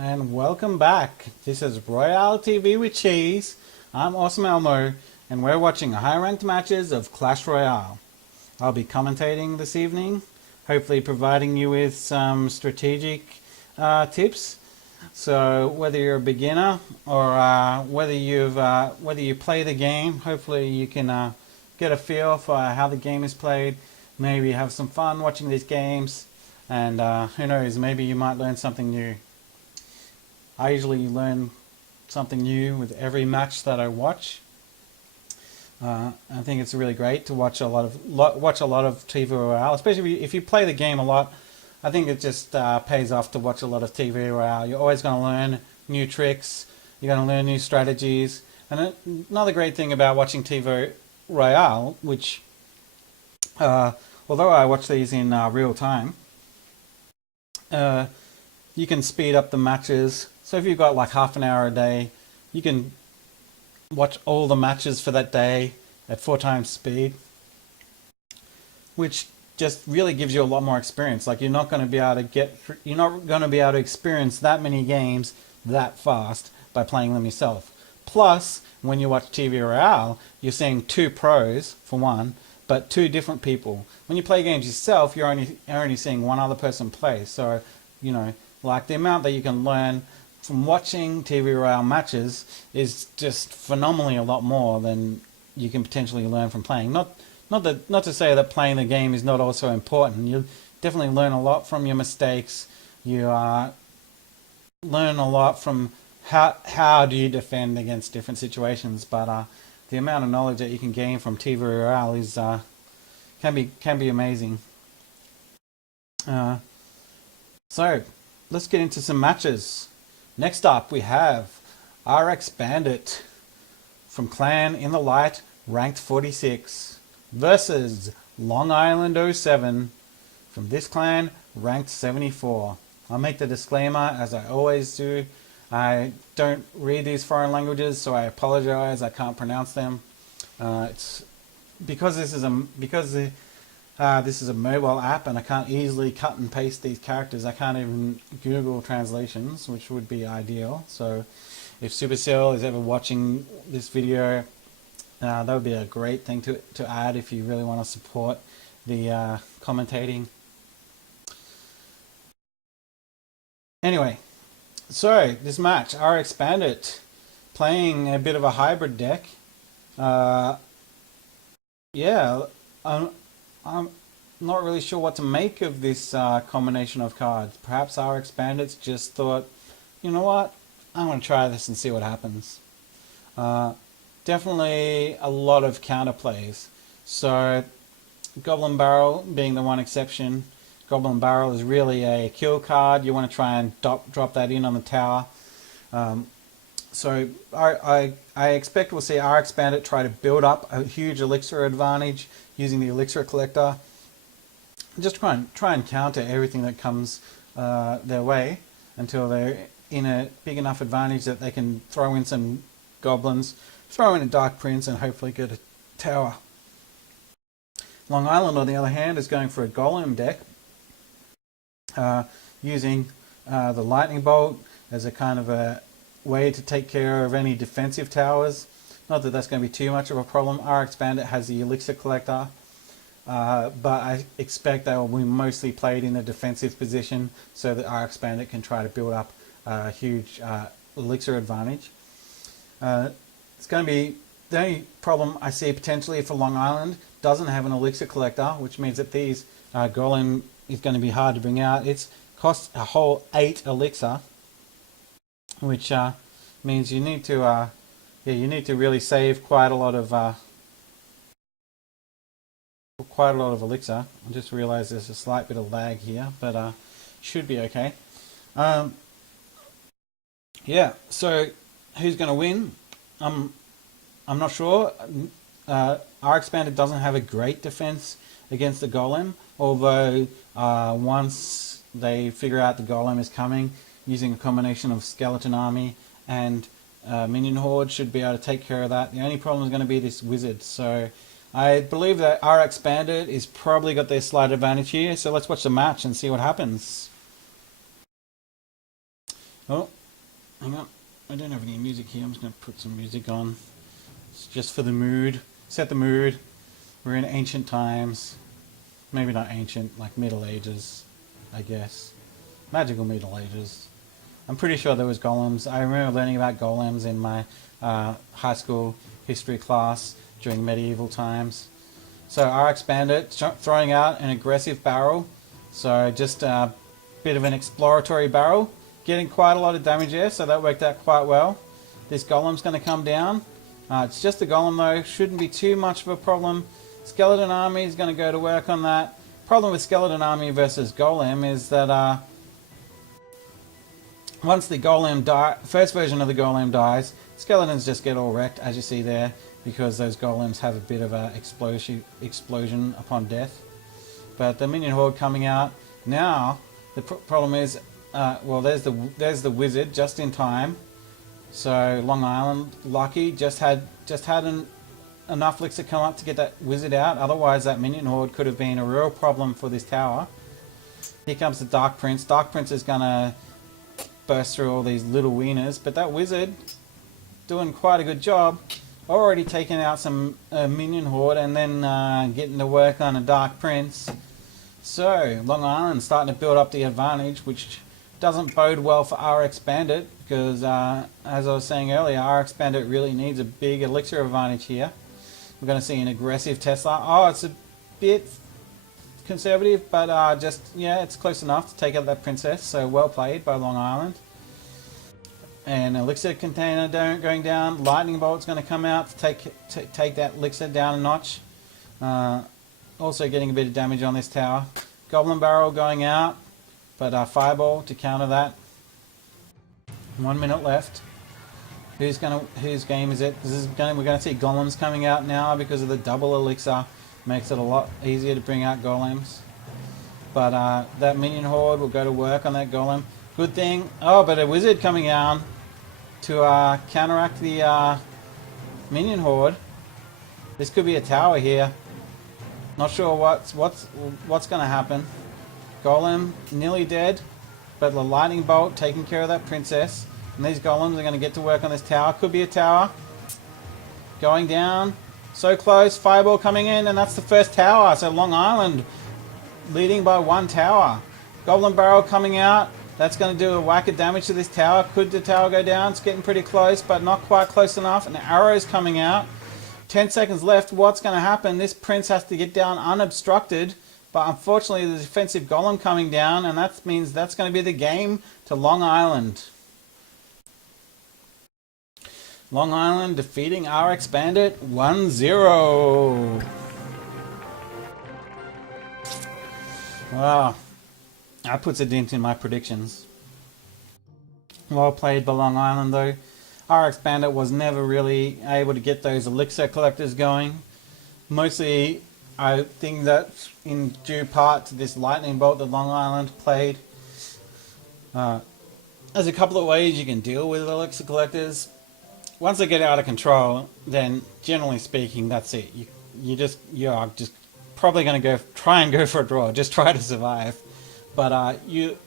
And welcome back. This is Royale TV with Cheese. I'm Awesome Elmo, and we're watching high-ranked matches of Clash Royale. I'll be commentating this evening, hopefully providing you with some strategic tips. So whether you're a beginner or whether you play the game, hopefully you can get a feel for how the game is played. Maybe have some fun watching these games, and who knows, maybe you might learn something new. I usually learn something new with every match that I watch. I think it's really great to watch a lot of TV Royale, especially if you play the game a lot. I think it just pays off to watch a lot of TV Royale. You're always going to learn new tricks. You're going to learn new strategies. And another great thing about watching TV Royale, which although I watch these in real time, you can speed up the matches. So if you've got like half an hour a day, you can watch all the matches for that day at 4 times speed, which just really gives you a lot more experience. Like you're not going to be able to experience that many games that fast by playing them yourself. Plus, when you watch TV Royale, you're seeing 2 pros for one, but 2 different people. When you play games yourself, you're only seeing one other person play. So, you know, like the amount that you can learn from watching TV Royale matches is just phenomenally a lot more than you can potentially learn from playing. Not to say that playing the game is not also important. You definitely learn a lot from your mistakes. You learn a lot from how do you defend against different situations. But the amount of knowledge that you can gain from TV Royale is can be amazing. So let's get into some matches. Next up we have RX Bandit from Clan in the Light, ranked 46, versus Long Island 07 from this clan, ranked 74. I'll make the disclaimer, as I always do. I don't read these foreign languages, so I apologize. I can't pronounce them. It's because this is a mobile app, and I can't easily cut and paste these characters. I can't even Google translations, which would be ideal. So if Supercell is ever watching this video, that would be a great thing to add if you really want to support the commentating. Anyway, so this match, RX Bandit playing a bit of a hybrid deck. Yeah, I'm not really sure what to make of this combination of cards. Perhaps RX Bandits just thought, you know what, I'm going to try this and see what happens. Definitely a lot of counterplays. So Goblin Barrel being the one exception. Goblin Barrel is really a kill card. You want to try and drop that in on the tower. So I expect we'll see RX Bandit try to build up a huge elixir advantage using the elixir collector. Just try and counter everything that comes their way until they're in a big enough advantage that they can throw in some goblins, throw in a Dark Prince, and hopefully get a tower. Long Island, on the other hand, is going for a golem deck, using the lightning bolt as a kind of a way to take care of any defensive towers. Not that that's going to be too much of a problem. RX Bandit has the elixir collector, but I expect they will be mostly played in a defensive position so that RX Bandit can try to build up a huge elixir advantage. It's going to be the only problem I see potentially for Long Island doesn't have an elixir collector, which means that these golem is going to be hard to bring out. It costs a whole 8 elixir, which means you need to really save quite a lot of elixir. I just realized there's a slight bit of lag here, but should be okay. Yeah, so who's going to win? I'm not sure. RX Bandit doesn't have a great defense against the golem, although once they figure out the golem is coming, using a combination of skeleton army and minion horde should be able to take care of that. The only problem is going to be this wizard. So I believe that RX Bandit is probably got their slight advantage here. So let's watch the match and see what happens. Oh, hang on. I don't have any music here. I'm just going to put some music on. It's just for the mood. Set the mood. We're in ancient times. Maybe not ancient, like Middle Ages, I guess. Magical Middle Ages. I'm pretty sure there was golems. I remember learning about golems in my high school history class during medieval times. So RX Bandit throwing out an aggressive barrel. So just a bit of an exploratory barrel. Getting quite a lot of damage there, so that worked out quite well. This golem's going to come down. It's just a golem though, shouldn't be too much of a problem. Skeleton Army is going to go to work on that. Problem with Skeleton Army versus Golem is that once the Golem first version of the Golem dies, skeletons just get all wrecked, as you see there, because those Golems have a bit of an explosion upon death. But the minion horde coming out now. The problem is, well, there's the wizard just in time. So Long Island lucky just had enough elixir come up to get that wizard out. Otherwise, that minion horde could have been a real problem for this tower. Here comes the Dark Prince. Dark Prince is gonna burst through all these little wieners, but that wizard doing quite a good job. Already taking out some minion horde and then getting to work on a Dark Prince. So Long Island starting to build up the advantage, which doesn't bode well for RX Bandit because, as I was saying earlier, RX Bandit really needs a big elixir advantage here. We're going to see an aggressive Tesla. Oh, it's a bit conservative, but just, yeah, it's close enough to take out that princess. So well played by Long Island. And elixir container going down. Lightning bolt's going to come out to take that elixir down a notch. Also getting a bit of damage on this tower. Goblin barrel going out, but fireball to counter that. 1 minute left. Whose game is it? We're going to see golems coming out now because of the double elixir. Makes it a lot easier to bring out golems. But that minion horde will go to work on that golem. Good thing. Oh, but a wizard coming out to counteract the minion horde. This could be a tower here. Not sure what's going to happen. Golem nearly dead, but the lightning bolt taking care of that princess. And these golems are going to get to work on this tower. Could be a tower. Going down. So close. Fireball coming in, and that's the first tower. So Long Island leading by 1 tower. Goblin barrel coming out. That's going to do a whack of damage to this tower. Could the tower go down? It's getting pretty close, but not quite close enough. And arrows coming out. 10 seconds left. What's going to happen? This prince has to get down unobstructed. But unfortunately, the defensive golem coming down, and that means that's going to be the game to Long Island. Long Island defeating RX Bandit 1-0. Wow. That puts a dent in my predictions. Well played by Long Island though. RX Bandit was never really able to get those elixir collectors going. Mostly, I think that's in due part to this lightning bolt that Long Island played. There's a couple of ways you can deal with elixir collectors. Once they get out of control, then generally speaking, that's it. You are just probably going to try and go for a draw. Just try to survive. But you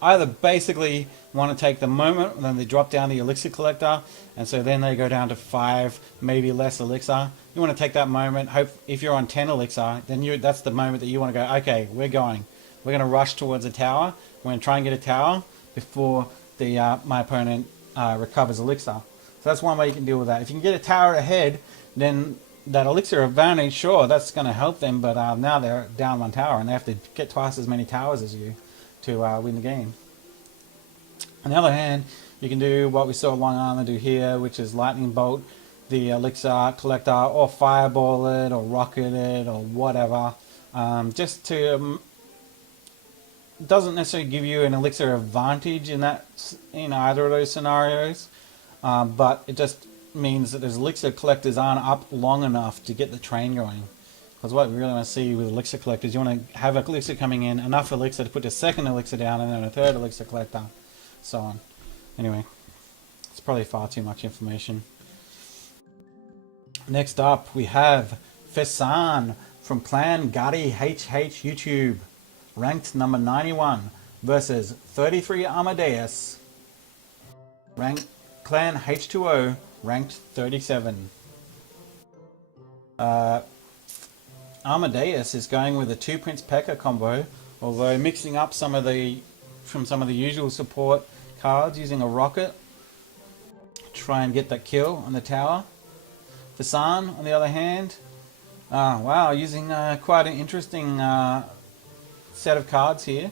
either basically want to take the moment when they drop down the elixir collector, and so then they go down to 5, maybe less elixir. You want to take that moment. Hope if you're on 10 elixir, then that's the moment that you want to go. Okay, we're going to rush towards a tower. We're going to try and get a tower before my opponent recovers elixir. So that's one way you can deal with that. If you can get a tower ahead, then that elixir advantage, sure, that's going to help them. But now they're down 1 tower, and they have to get twice as many towers as you to win the game. On the other hand, you can do what we saw Long Island do here, which is lightning bolt the elixir collector, or fireball it, or rocket it, or whatever. Just to doesn't necessarily give you an elixir advantage in either of those scenarios, but it just means that those elixir collectors aren't up long enough to get the train going. Because what we really want to see with elixir collectors, you want to have an elixir coming in, enough elixir to put the second elixir down, and then a third elixir collector, so on. Anyway, it's probably far too much information. Next up, we have Fesan from Clan CruecialYoutube, ranked number 91 versus 33 Amadeus. Rank Clan H2O, ranked 37. Amadeus is going with a 2 Prince P.E.K.K.A combo, although mixing up some of the usual support cards, using a rocket to try and get that kill on the tower. Fesan, on the other hand, wow, using quite an interesting set of cards here.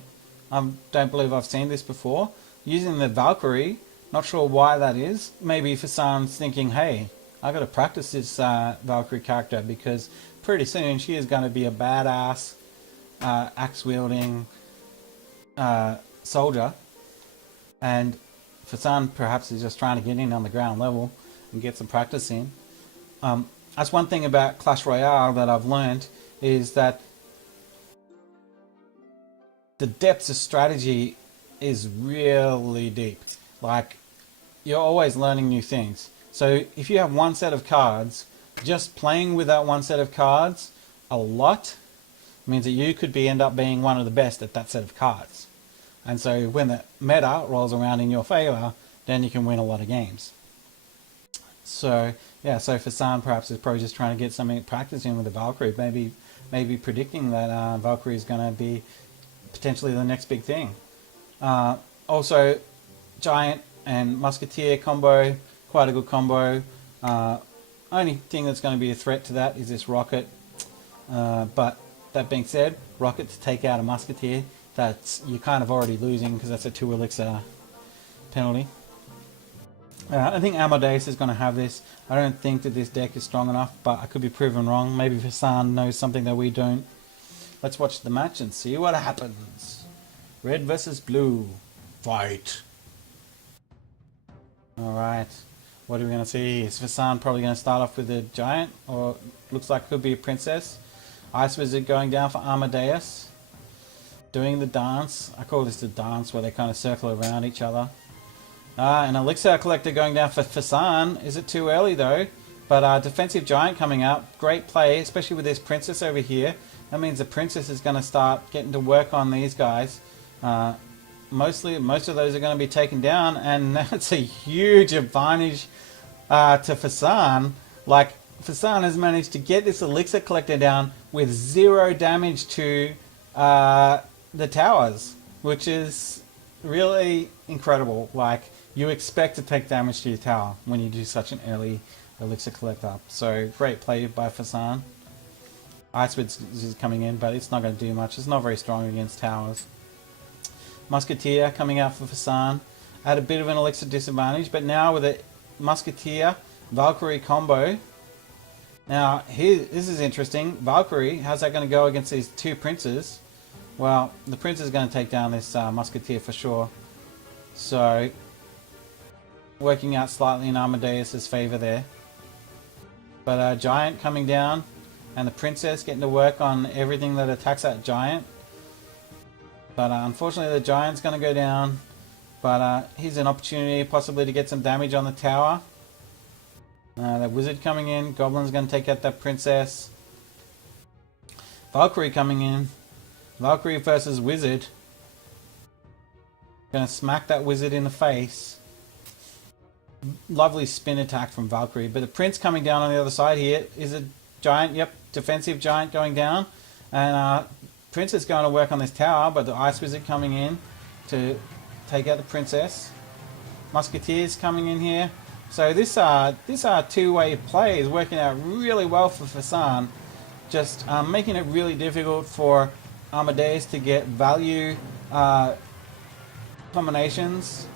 I don't believe I've seen this before. Using the Valkyrie, not sure why that is. Maybe Fesan's thinking, hey, I've got to practice this Valkyrie character because pretty soon she is going to be a badass axe-wielding soldier. And Fesan perhaps is just trying to get in on the ground level and get some practice in. That's one thing about Clash Royale that I've learned, is that the depths of strategy is really deep. Like, you're always learning new things. So if you have one set of cards, just playing with that one set of cards a lot means that you could end up being one of the best at that set of cards. And so when the meta rolls around in your favor, then you can win a lot of games. So yeah, so Fesan perhaps is probably just trying to get something practice in with the Valkyrie, maybe predicting that Valkyrie is going to be potentially the next big thing. Also, Giant and Musketeer combo, quite a good combo. Only thing that's going to be a threat to that is this rocket. But that being said, rocket to take out a Musketeer, you're kind of already losing because that's a 2 elixir penalty. I think Amadeus is going to have this. I don't think that this deck is strong enough, but I could be proven wrong. Maybe Fesan knows something that we don't. Let's watch the match and see what happens. Red versus blue. Fight. Alright. What are we going to see? Is Fesan probably going to start off with a giant? Or looks like it could be a princess. Ice Wizard going down for Amadeus. Doing the dance. I call this the dance where they kind of circle around each other. An Elixir Collector going down for Fesan. Is it too early though? But Defensive Giant coming out. Great play, especially with this Princess over here. That means the Princess is going to start getting to work on these guys. Most of those are going to be taken down, and that's a huge advantage to Fesan. Like, Fesan has managed to get this Elixir Collector down with 0 damage to the towers, which is really incredible. Like, you expect to take damage to your tower when you do such an early Elixir Collector. So, great play by Fesan. Ice Wizard is coming in, but it's not going to do much. It's not very strong against towers. Musketeer coming out for Fesan. Had a bit of an Elixir disadvantage, but now with a Musketeer Valkyrie combo. Now, this is interesting. Valkyrie, how's that going to go against these 2 princes? Well, the prince is going to take down this Musketeer for sure. So, working out slightly in Amadeus' favour there. But Giant coming down, and the princess getting to work on everything that attacks that Giant. But unfortunately the Giant's going to go down. But here's an opportunity possibly to get some damage on the tower. The Wizard coming in. Goblin's going to take out that Princess. Valkyrie coming in. Valkyrie versus Wizard. Going to smack that Wizard in the face. Lovely spin attack from Valkyrie. But the Prince coming down on the other side here. Is a Giant. Yep, Defensive Giant going down. And Prince is going to work on this tower, but the Ice Wizard coming in to take out the Princess. Musketeers coming in here. So this two-way play is working out really well for Fesan, just making it really difficult for Amadeus to get value combinations.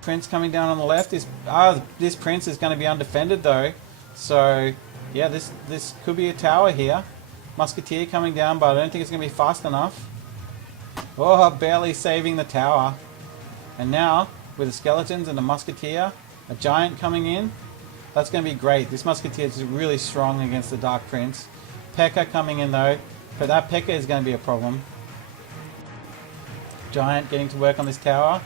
Prince coming down on the left. This Prince is going to be undefended though, so yeah, this could be a tower here. Musketeer coming down, but I don't think it's going to be fast enough. Oh, barely saving the tower. And now, with the skeletons and the Musketeer, a Giant coming in. That's going to be great. This Musketeer is really strong against the Dark Prince. P.E.K.K.A coming in though, but that P.E.K.K.A is going to be a problem. Giant getting to work on this tower.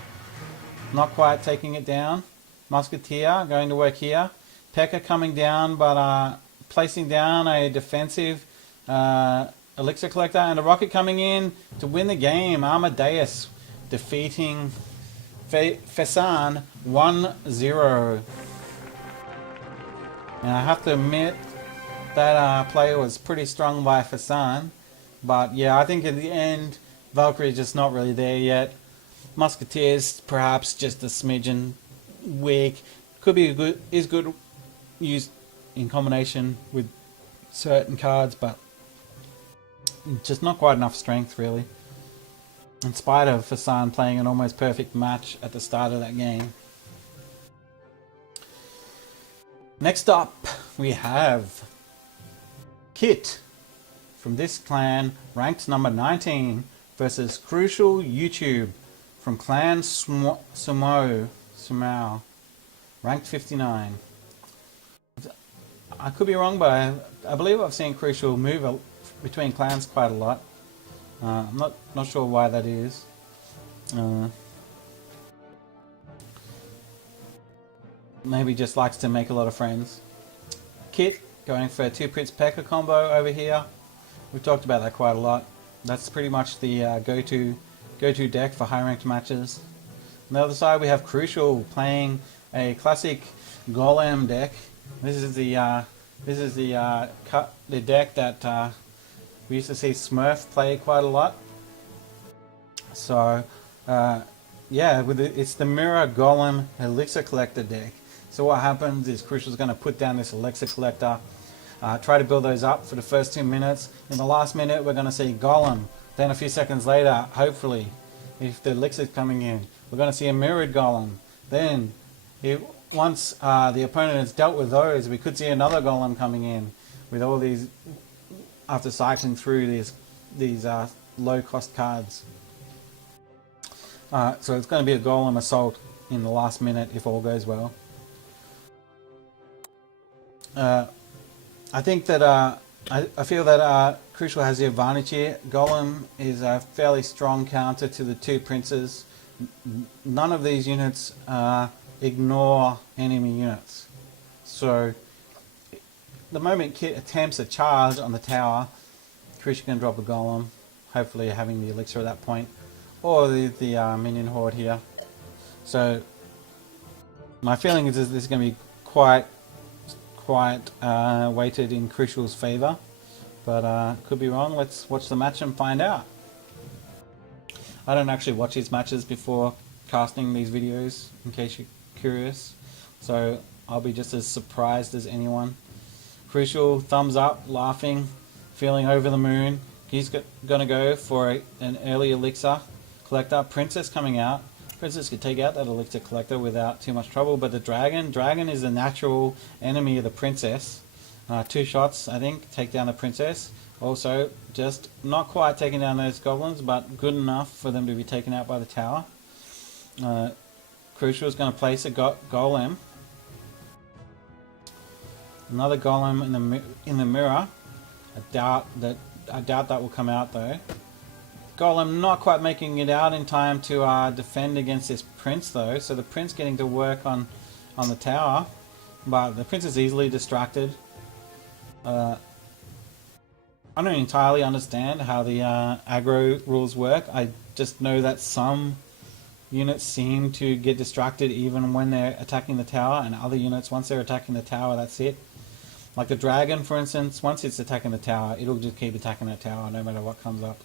Not quite taking it down. Musketeer going to work here. P.E.K.K.A coming down, but placing down a defensive Elixir Collector, and a Rocket coming in to win the game. Amadeus defeating Fesan 1-0. And I have to admit that play was pretty strong by Fesan. But yeah, I think in the end, Valkyrie is just not really there yet. Musketeers perhaps just a smidgen weak. Could be good used in combination with certain cards, but just not quite enough strength really. In spite of Fesan playing an almost perfect match at the start of that game. Next up, we have Kit from this clan, ranked number 19, versus CrucialYoutube from clan Sumo, ranked 59. I could be wrong, but I believe I've seen Crucial move between clans quite a lot. I'm not sure why that is. Maybe just likes to make a lot of friends. Kit going for a 2 Prince P.E.K.K.A combo over here. We've talked about that quite a lot. That's pretty much the go-to deck for high ranked matches. On the other side, we have Crucial playing a classic Golem deck. This is the deck that we used to see Smurf play quite a lot. So yeah, it's the Mirror Golem Elixir Collector deck. So what happens is Crucial's going to put down this Elixir Collector, try to build those up for the first 2 minutes. In the last minute, we're going to see Golem. Then a few seconds later, hopefully, if the Elixir's coming in, we're going to see a Mirrored Golem. Then, once the opponent has dealt with those, we could see another Golem coming in with all these, after cycling through these low-cost cards. So it's going to be a Golem assault in the last minute if all goes well. I think that I feel that Crucial has the advantage here. Golem is a fairly strong counter to the 2 princes. None of these units ignore enemy units. So the moment Kit attempts a charge on the tower, Crucial can drop a Golem, hopefully having the Elixir at that point, or the minion horde here. So my feeling is this is going to be quite weighted in Crucial's favour, but could be wrong. Let's watch the match and find out. I don't actually watch these matches before casting these videos, in case you're curious, so I'll be just as surprised as anyone. Crucial, thumbs up, laughing, feeling over the moon. He's going to go for an early Elixir Collector. Princess coming out. Princess could take out that Elixir Collector without too much trouble, but the Dragon is a natural enemy of the Princess. 2 shots, I think, take down the Princess. Also, just not quite taking down those goblins, but good enough for them to be taken out by the tower. Crucial is going to place a Golem. Another Golem in the mirror. I doubt that will come out though. Golem not quite making it out in time to defend against this Prince though, so the Prince getting to work on the tower, but the Prince is easily distracted. I don't entirely understand how the aggro rules work. I just know that some units seem to get distracted even when they're attacking the tower, and other units, once they're attacking the tower, that's it. Like the Dragon, for instance, once it's attacking the tower, it'll just keep attacking that tower no matter what comes up.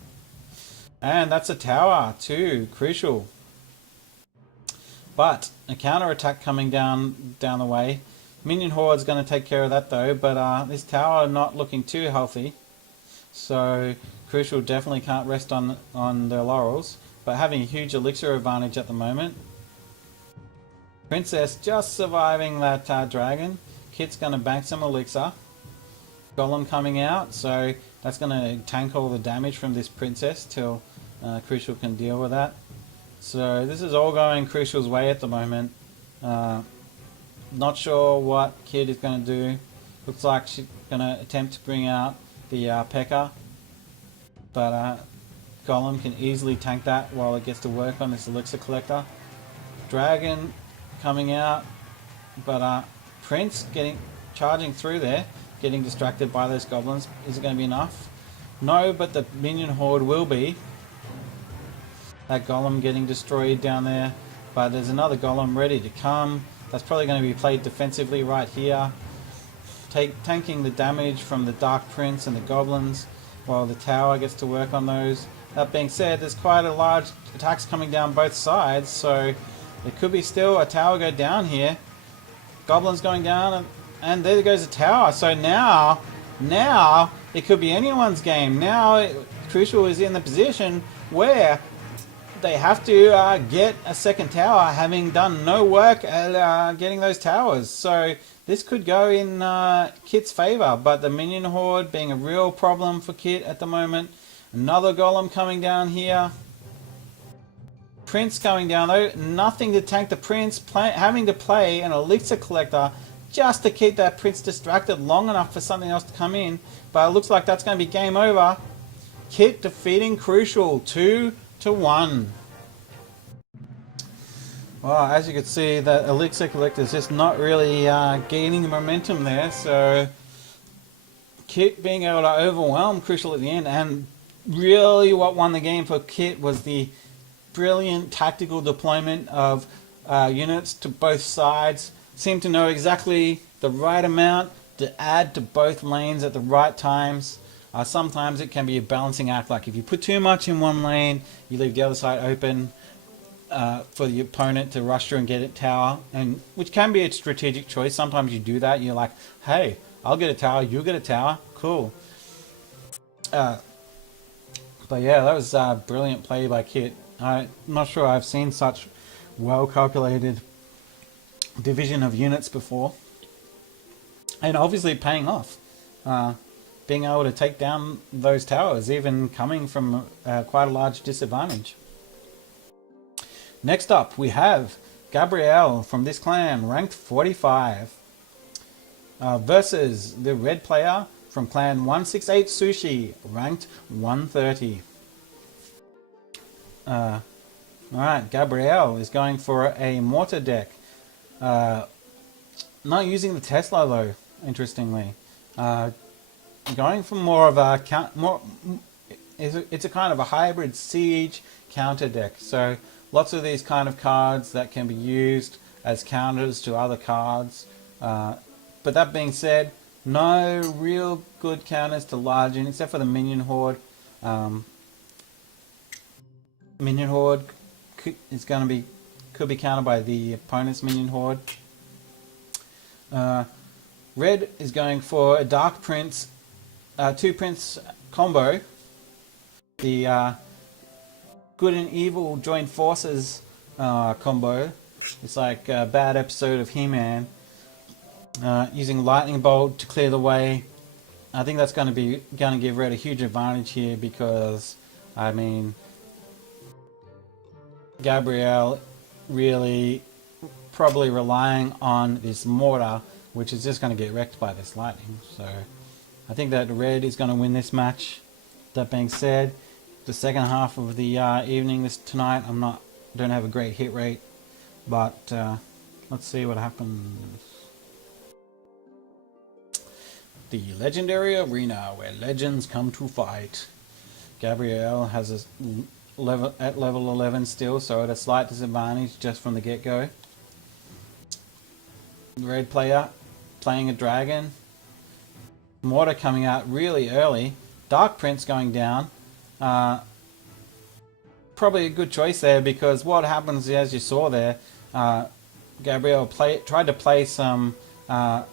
And that's a tower too, Crucial. But a counter attack coming down the way. Minion Horde's going to take care of that though, but this tower not looking too healthy. So Crucial definitely can't rest on their laurels, but having a huge Elixir advantage at the moment. Princess just surviving that Dragon. Kit's going to bank some Elixir. Golem coming out, so that's going to tank all the damage from this Princess till Crucial can deal with that. So this is all going Crucial's way at the moment. Not sure what Kid is going to do. Looks like she's going to attempt to bring out the P.E.K.K.A, but Golem can easily tank that while it gets to work on this Elixir Collector. Dragon coming out, but Prince charging through there, getting distracted by those goblins. Is it going to be enough? No, but the minion horde will be. That Golem getting destroyed down there. but there's another golem ready to come. That's probably going to be played defensively right here, tanking the damage from the Dark Prince and the goblins while the tower gets to work on those. That being said, there's quite a large attacks coming down both sides, so there could be still a tower go down here. Goblins going down, and there goes a tower. So now it could be anyone's game. Now Crucial is in the position where they have to get a second tower, having done no work at getting those towers. So this could go in Kit's favour, but the minion horde being a real problem for Kit at the moment. Another golem coming down here. Prince going down though, nothing to tank the Prince, having to play an elixir collector just to keep that Prince distracted long enough for something else to come in. But it looks like that's going to be game over. Kit defeating Crucial 2-1. Well, as you can see, that elixir collector is just not really gaining momentum there. So Kit being able to overwhelm Crucial at the end, and really what won the game for Kit was the brilliant tactical deployment of units to both sides. Seemed to know exactly the right amount to add to both lanes at the right times. Sometimes it can be a balancing act, like if you put too much in one lane, you leave the other side open for the opponent to rush through and get a tower, and which can be a strategic choice. Sometimes you do that, you're like, hey, I'll get a tower, you get a tower, cool. But yeah, that was a brilliant play by Kit. I'm not sure I've seen such well calculated division of units before, and obviously paying off. Being able to take down those towers, even coming from quite a large disadvantage. Next up, we have Gabriel from this clan, ranked 45, versus the red player from clan 168 Sushi, ranked 130. Alright, Gabriel is going for a mortar deck. Not using the Tesla though, interestingly. Going for more of a it's a kind of a hybrid siege counter deck. So lots of these kind of cards that can be used as counters to other cards. But that being said, no real good counters to large units except for the minion horde. Minion horde could be countered by the opponent's minion horde. Red is going for a Dark Prince, 2 Prince combo. The good and evil joined forces combo. It's like a bad episode of He-Man. Using lightning bolt to clear the way. I think that's going to give Red a huge advantage here, because I mean, Gabriel really probably relying on this mortar, which is just going to get wrecked by this lightning. So I think that Red is going to win this match. That being said, the second half of the evening tonight, don't have a great hit rate, but let's see what happens. The legendary arena where legends come to fight. Gabriel has at level 11 still, so at a slight disadvantage just from the get-go. The red player playing a dragon. Mortar coming out really early. Dark Prince going down. Probably a good choice there, because what happens, as you saw there, Gabriel tried to play some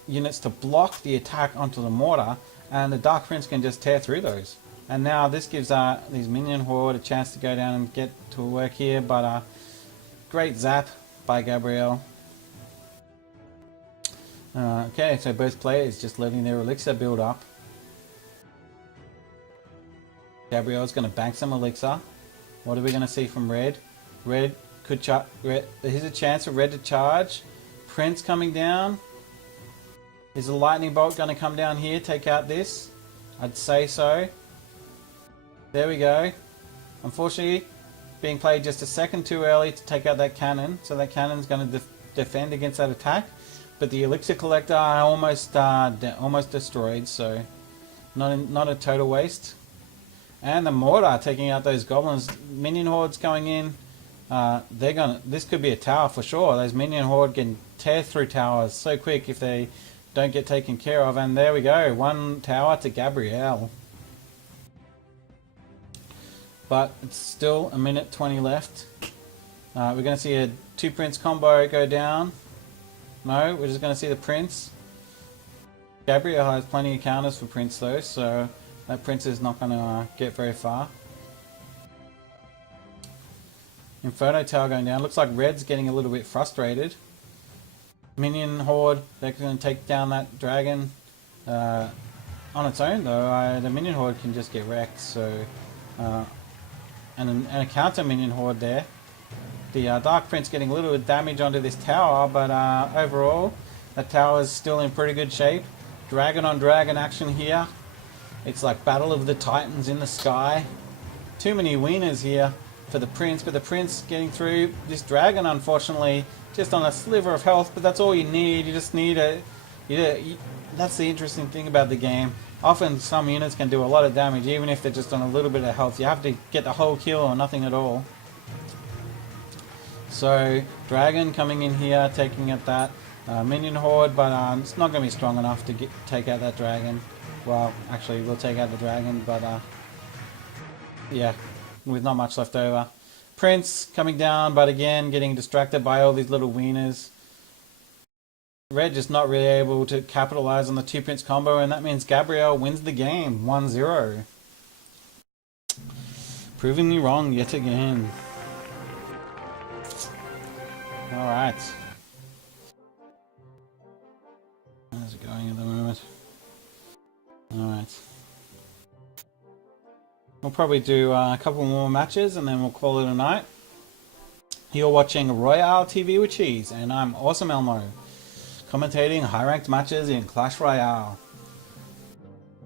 units to block the attack onto the mortar, and the Dark Prince can just tear through those. And now this gives these minion horde a chance to go down and get to work here, but great zap by Gabriel. Okay, so both players just letting their elixir build up. Gabriel's going to bank some elixir. What are we going to see from Red? Red could charge. Here's a chance for Red to charge. Prince coming down. Is the lightning bolt going to come down here, take out this? I'd say so. There we go. Unfortunately, being played just a second too early to take out that cannon. So that cannon's going to defend against that attack. But the elixir collector I almost destroyed, so not a total waste. And the mortar taking out those goblins. Minion hordes going in. this could be a tower for sure. Those minion horde can tear through towers so quick if they don't get taken care of. And there we go, 1 tower to Gabriel. But it's still a minute 20 left. We're going to see a 2 prince combo go down. No, we're just going to see the prince. Gabriel has plenty of counters for prince though, so that prince is not going to get very far. Inferno tower going down. Looks like red's getting a little bit frustrated. Minion horde, they're going to take down that dragon. On its own though, the minion horde can just get wrecked, so... and a counter minion horde there. The Dark Prince getting a little bit of damage onto this tower, but overall, that tower is still in pretty good shape. Dragon on dragon action here. It's like Battle of the Titans in the sky. Too many wieners here for the Prince, but the Prince getting through this dragon, unfortunately, just on a sliver of health, but that's all you need. You just need that's the interesting thing about the game. Often some units can do a lot of damage, even if they're just on a little bit of health. You have to get the whole kill or nothing at all. So, dragon coming in here, taking out that minion horde, but it's not going to be strong enough to take out that dragon. Well, actually, we'll take out the dragon, but yeah, with not much left over. Prince coming down, but again, getting distracted by all these little wieners. Red just not really able to capitalize on the 2 prince combo, and that means Gabriel wins the game 1-0. Proving me wrong yet again. Alright. How's it going at the moment? Alright. We'll probably do a couple more matches and then we'll call it a night. You're watching Royale TV with Cheese, and I'm Awesome Elmo, commentating high-ranked matches in Clash Royale.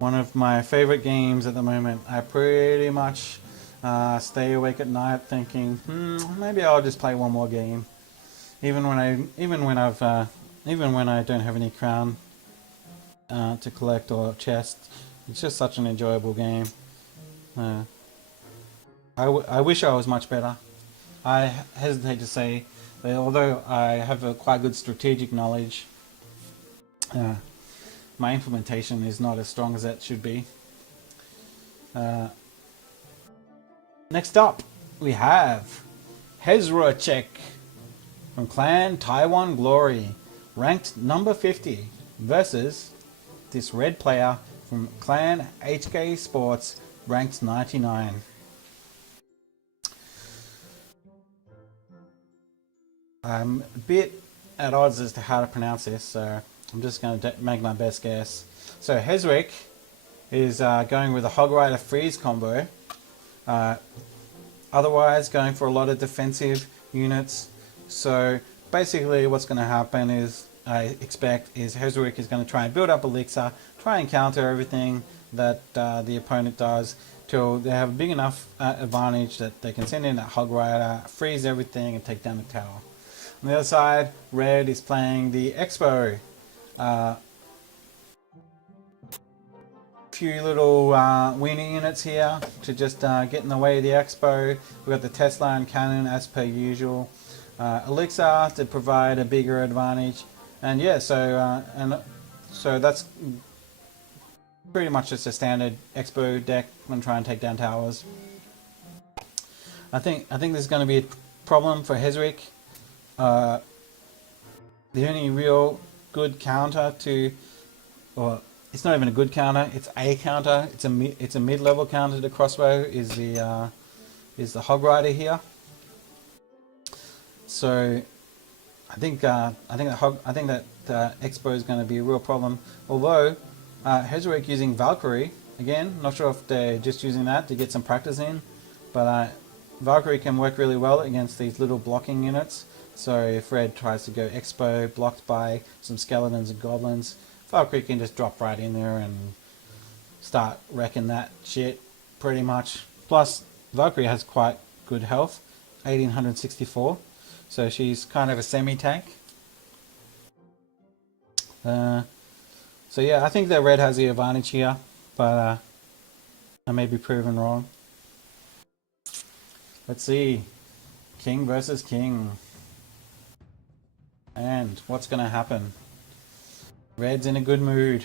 One of my favorite games at the moment. I pretty much stay awake at night thinking, maybe I'll just play one more game. Even when I don't have any crown to collect or chest, it's just such an enjoyable game. I wish I was much better. I hesitate to say that although I have a quite good strategic knowledge, my implementation is not as strong as it should be. Next up, we have Hesruiechk from Clan Taiwan Glory, ranked number 50, versus this red player from Clan HK Sports, ranked 99. I'm a bit at odds as to how to pronounce this, so I'm just going to make my best guess. So Hesruiechk is going with a Hog Rider freeze combo. Otherwise going for a lot of defensive units. So basically what's going to happen is, I expect, is Hesruiechk is going to try and build up Elixir, try and counter everything that the opponent does till they have a big enough advantage that they can send in that Hog Rider, freeze everything and take down the tower. On the other side, red is playing the Expo. Few little weenie units here to just get in the way of the Expo. We've got the Tesla and Cannon as per usual. Elixir to provide a bigger advantage, and yeah, so that's pretty much just a standard Expo deck when trying to take down towers. I think this is going to be a problem for Hesruiechk. The only real good counter to, or it's not even a good counter, it's a counter, it's a mid-level counter to crossbow is the Hog Rider here. So I think that Expo is going to be a real problem. Although Hesruiechk using Valkyrie again, not sure if they're just using that to get some practice in, but Valkyrie can work really well against these little blocking units. So if red tries to go Expo blocked by some skeletons and goblins, Valkyrie can just drop right in there and start wrecking that shit pretty much. Plus Valkyrie has quite good health, 1864. So she's kind of a semi-tank. So yeah, I think that red has the advantage here, but I may be proven wrong. Let's see. King versus king. And what's going to happen? Red's in a good mood.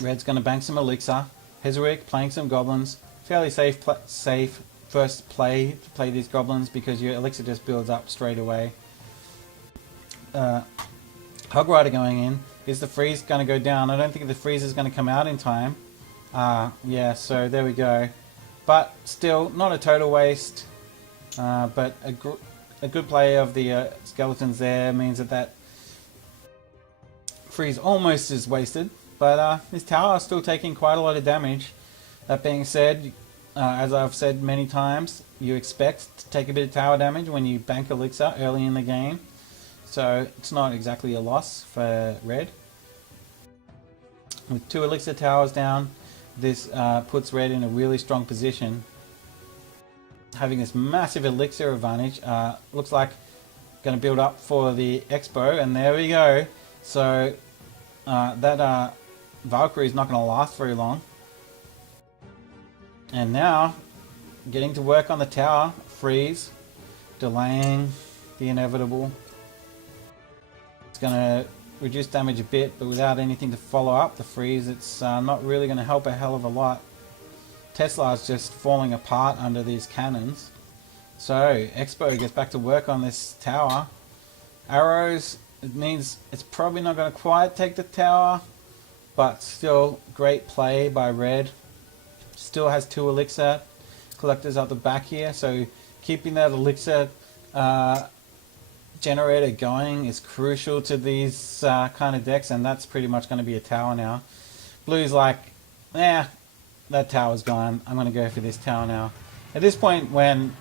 Red's going to bank some elixir. Hesruiechk playing some goblins. Fairly safe first play to play these goblins because your elixir just builds up straight away. Hog Rider going in. Is the freeze going to go down? I don't think the freeze is going to come out in time. Yeah, so there we go. But still, not a total waste. But a good play of the skeletons there means that freeze almost is wasted. But this tower is still taking quite a lot of damage. That being said, as I've said many times, you expect to take a bit of tower damage when you bank elixir early in the game. So it's not exactly a loss for Red. With 2 elixir towers down, this puts Red in a really strong position. Having this massive elixir advantage, looks like going to build up for the expo, and there we go. So that Valkyrie is not going to last very long. And now, getting to work on the tower, freeze, delaying the inevitable. It's going to reduce damage a bit, but without anything to follow up the freeze, it's not really going to help a hell of a lot. Tesla is just falling apart under these cannons. So, Expo gets back to work on this tower. Arrows, it means it's probably not going to quite take the tower, but still great play by Red. Still has 2 elixir collectors at the back here, so keeping that elixir generator going is crucial to these kind of decks, and that's pretty much going to be a tower now. Blue's like, that tower's gone, I'm going to go for this tower now. At this point, when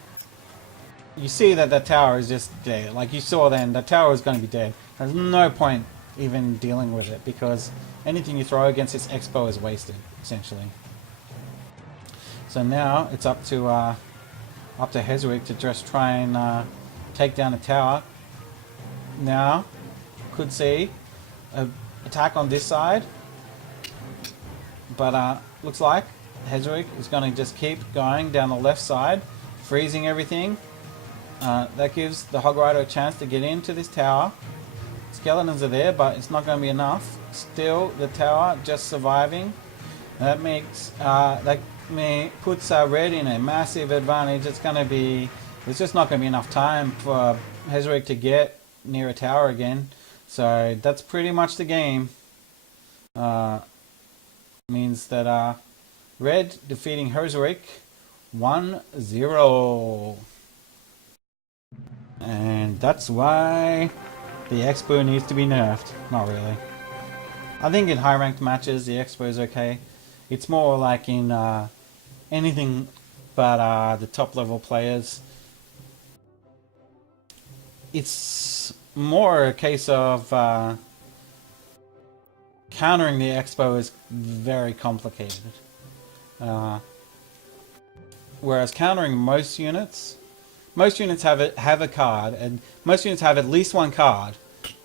you see that that tower is just dead, like you saw then, the tower is going to be dead. There's no point even dealing with it, because anything you throw against this expo is wasted, essentially. So now it's up to Hesruiechk to just try and take down the tower. Now, could see an attack on this side, but looks like Hesruiechk is going to just keep going down the left side, freezing everything. That gives the Hog Rider a chance to get into this tower. Skeletons are there, but it's not going to be enough. Still, the tower just surviving. That makes puts Red in a massive advantage. There's just not going to be enough time for Hesruiechk to get near a tower again. So that's pretty much the game. Means that Red defeating Hesruiechk 1-0. And that's why the Expo needs to be nerfed. Not really. I think in high ranked matches the Expo is okay. It's more like in anything but the top level players. It's more a case of countering the Expo is very complicated. Whereas countering most units have a card, and most units have at least one card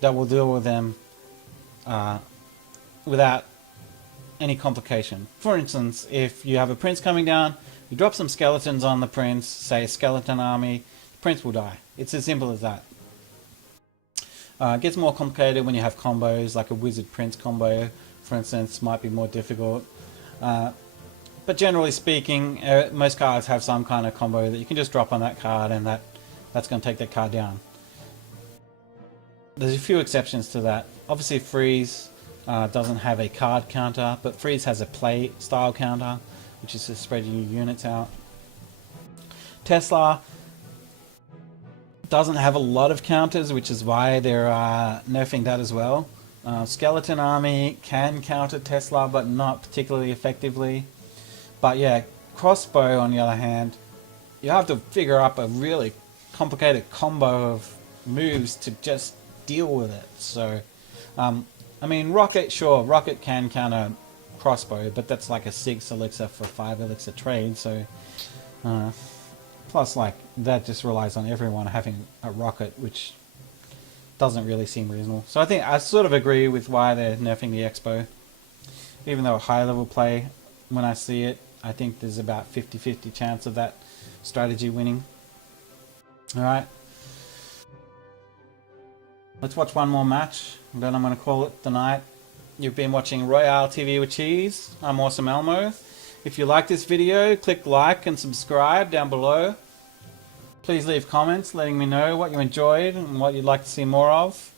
that will deal with them without any complication. For instance, if you have a prince coming down, you drop some skeletons on the prince, say a skeleton army, the prince will die. It's as simple as that. It gets more complicated when you have combos, like a wizard prince combo, for instance, might be more difficult. But generally speaking, most cards have some kind of combo that you can just drop on that card, and that's going to take that card down. There's a few exceptions to that. Obviously freeze doesn't have a card counter, but freeze has a play style counter, which is to spread your units out. Tesla doesn't have a lot of counters, which is why they're nerfing that as well. Skeleton army can counter Tesla, but not particularly effectively. But yeah, crossbow on the other hand, you have to figure up a really complicated combo of moves to just deal with it. So, I mean, rocket can counter crossbow, but that's like a 6 elixir for 5 elixir trade. So, plus like that just relies on everyone having a rocket, which doesn't really seem reasonable. So I think I sort of agree with why they're nerfing the Expo, even though high level play, when I see it, I think there's about 50-50 chance of that strategy winning. Alright. Let's watch one more match, and then I'm going to call it the night. You've been watching Royale TV with Cheese. I'm Awesome Elmo. If you like this video, click like and subscribe down below. Please leave comments letting me know what you enjoyed and what you'd like to see more of.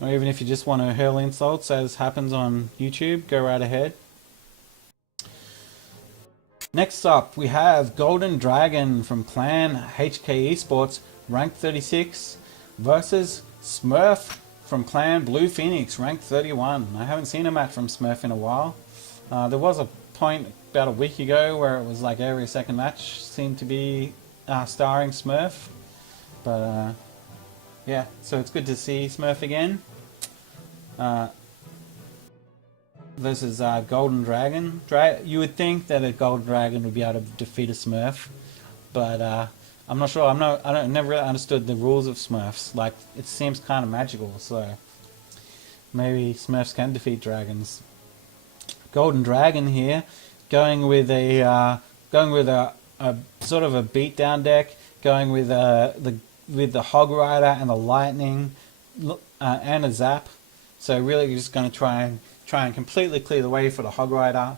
Or even if you just want to hurl insults as happens on YouTube, go right ahead. Next up, we have Golden Dragon from Clan HK Esports, ranked 36, versus Smurf from Clan Blue Phoenix, ranked 31. I haven't seen a match from Smurf in a while. There was a point about a week ago where it was like every second match seemed to be starring Smurf. But yeah, so it's good to see Smurf again. Versus Golden Dragon. You would think that a Golden Dragon would be able to defeat a Smurf, but I'm not sure. I never really understood the rules of Smurfs. Like, it seems kind of magical, so maybe Smurfs can defeat dragons. Golden Dragon here, going with a sort of a beatdown deck, going with the Hog Rider and the Lightning and a Zap. So really, just going to try and completely clear the way for the Hog Rider.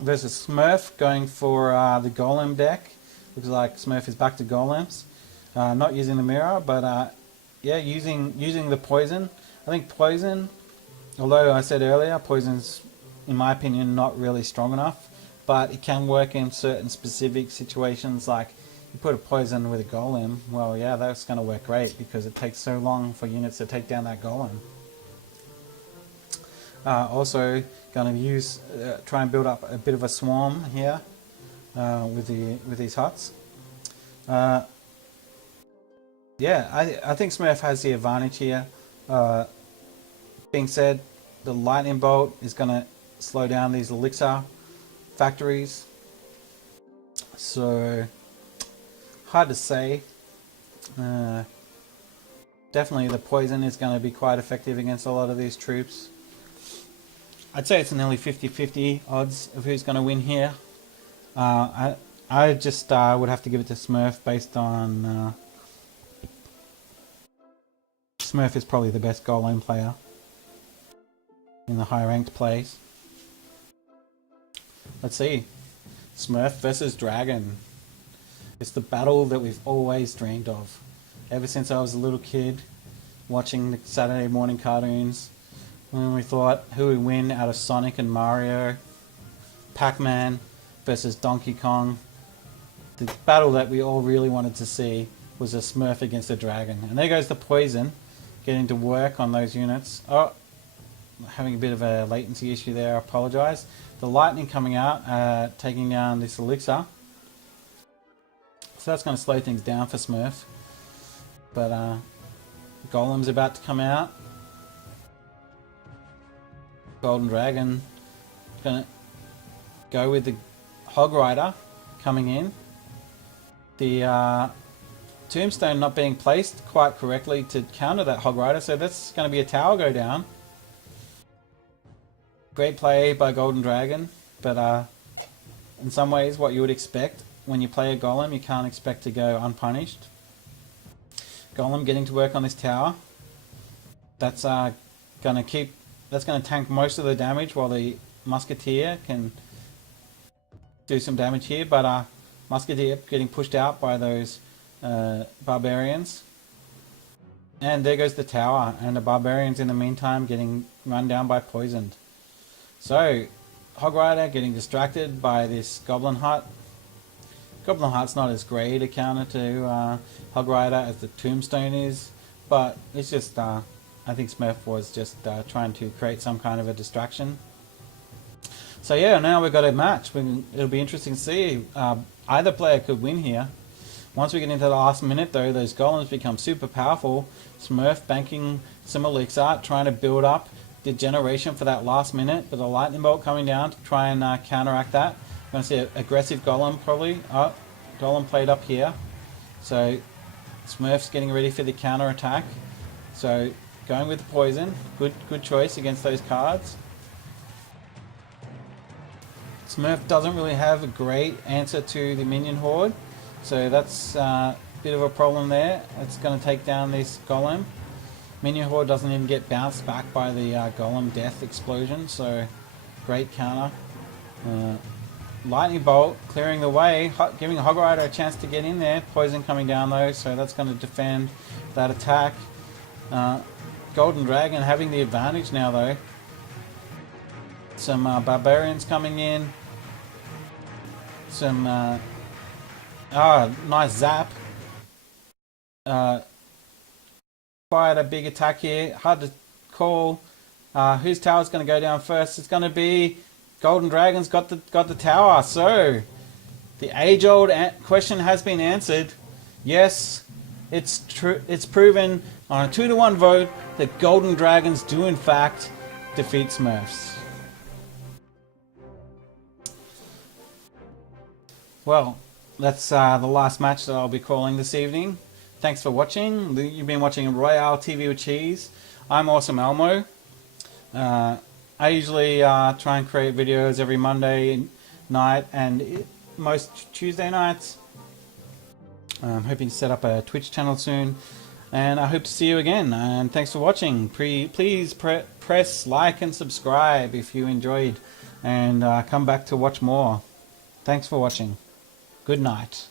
Versus Smurf, going for the Golem deck. Looks like Smurf is back to Golems. Not using the mirror, but yeah, using the poison. I think poison, although I said earlier, poison's, in my opinion, not really strong enough, but it can work in certain specific situations, like you put a poison with a golem. Well, yeah, that's going to work great because it takes so long for units to take down that golem. Also, going to use try and build up a bit of a swarm here with these huts. Yeah, I think Smurf has the advantage here. Being said, the lightning bolt is going to slow down these elixir factories. So hard to say. Definitely the poison is going to be quite effective against a lot of these troops. I'd say it's nearly 50-50 odds of who's going to win here. I just would have to give it to Smurf based on Smurf is probably the best golem player in the high ranked plays. Let's see. Smurf versus Dragon. It's the battle that we've always dreamed of. Ever since I was a little kid, watching the Saturday morning cartoons, when we thought who would win out of Sonic and Mario, Pac-Man versus Donkey Kong. The battle that we all really wanted to see was a Smurf against a Dragon. And there goes the poison, getting to work on those units. Oh, having a bit of a latency issue there, I apologise. The lightning coming out, taking down this elixir. So that's going to slow things down for Smurf. But Golem's about to come out. Golden Dragon going to go with the Hog Rider coming in. The Tombstone not being placed quite correctly to counter that Hog Rider, so that's going to be a tower go down. Great play by Golden Dragon, but in some ways what you would expect when you play a Golem, you can't expect to go unpunished. Golem getting to work on this tower. That's going to tank most of the damage while the Musketeer can do some damage here, but Musketeer getting pushed out by those Barbarians. And there goes the tower, and the Barbarians in the meantime getting run down by poisoned. So, Hog Rider getting distracted by this Goblin Hut. Goblin Hut's not as great a counter to Hog Rider as the Tombstone is, but it's just, I think Smurf was just trying to create some kind of a distraction. So yeah, now we've got a match. It'll be interesting to see. Either player could win here. Once we get into the last minute though, those golems become super powerful. Smurf banking some elixir, trying to build up the generation for that last minute, but the lightning bolt coming down to try and counteract that. We're going to see an aggressive golem probably. Oh, golem played up here. So Smurf's getting ready for the counter attack. So going with the poison, good choice against those cards. Smurf doesn't really have a great answer to the minion horde, so that's a bit of a problem there. It's going to take down this golem. Minion horde doesn't even get bounced back by the golem death explosion, so great counter. Lightning bolt clearing the way, giving Hog Rider a chance to get in there. Poison coming down though, so that's going to defend that attack. Golden Dragon having the advantage now though. Some barbarians coming in. Some nice zap. Fired a big attack here. Hard to call whose tower is going to go down first. It's going to be Golden Dragon's got the tower. So the age-old question has been answered. Yes, it's true. It's proven on a 2-to-1 vote that Golden Dragons do in fact defeat Smurfs. Well, that's the last match that I'll be calling this evening. Thanks for watching. You've been watching Royale TV with Cheese. I'm Awesome Elmo. I usually try and create videos every Monday night and most Tuesday nights. I'm hoping to set up a Twitch channel soon, and I hope to see you again. And thanks for watching. Please press like and subscribe if you enjoyed, and come back to watch more. Thanks for watching. Good night.